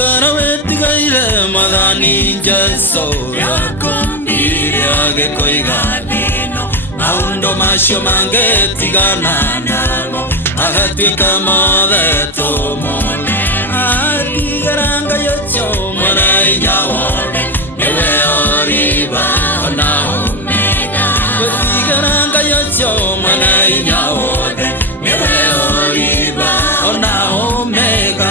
Ikara wetigaire madani Jesu yakumbiriage koigalino maundo macio mangetigana namo agatuika mothe tumone atigaranga yocho mwana inya wothe niwe oriba ona omega atigaranga yocho mwana inya wothe niwe oriba ona omega.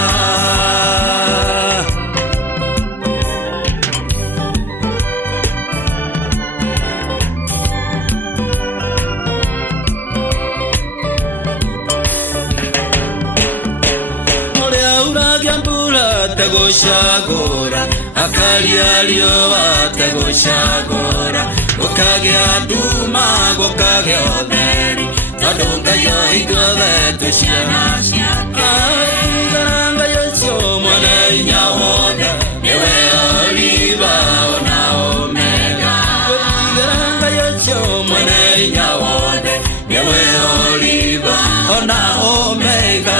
Tegoshagora akalialio tegoshagora okage aduma okage oberi tadonga yo igove tushana garanga yo chomana inyawode ewe oliva ona omega garanga yo chomana inyawode ewe oliva ona omega.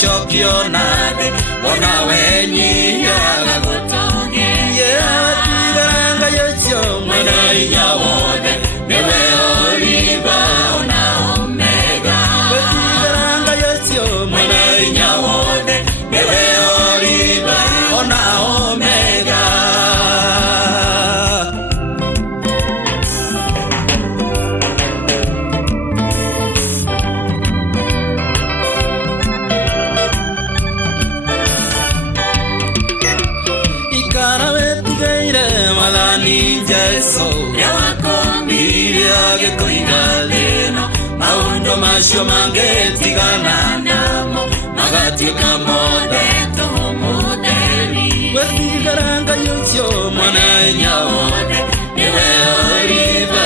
Shokyo nade wana wenyi ya gotoge ya tiganga yocho mwana inya wode newe oliva ona omega tiganga yocho mwana inya wode newe oliva ona omega. Yawakumbiriage koigalino maundo macio mangetigana namo magatuika mothe tumuderi wetigaranga yocho mwana inya wothe niwe oriba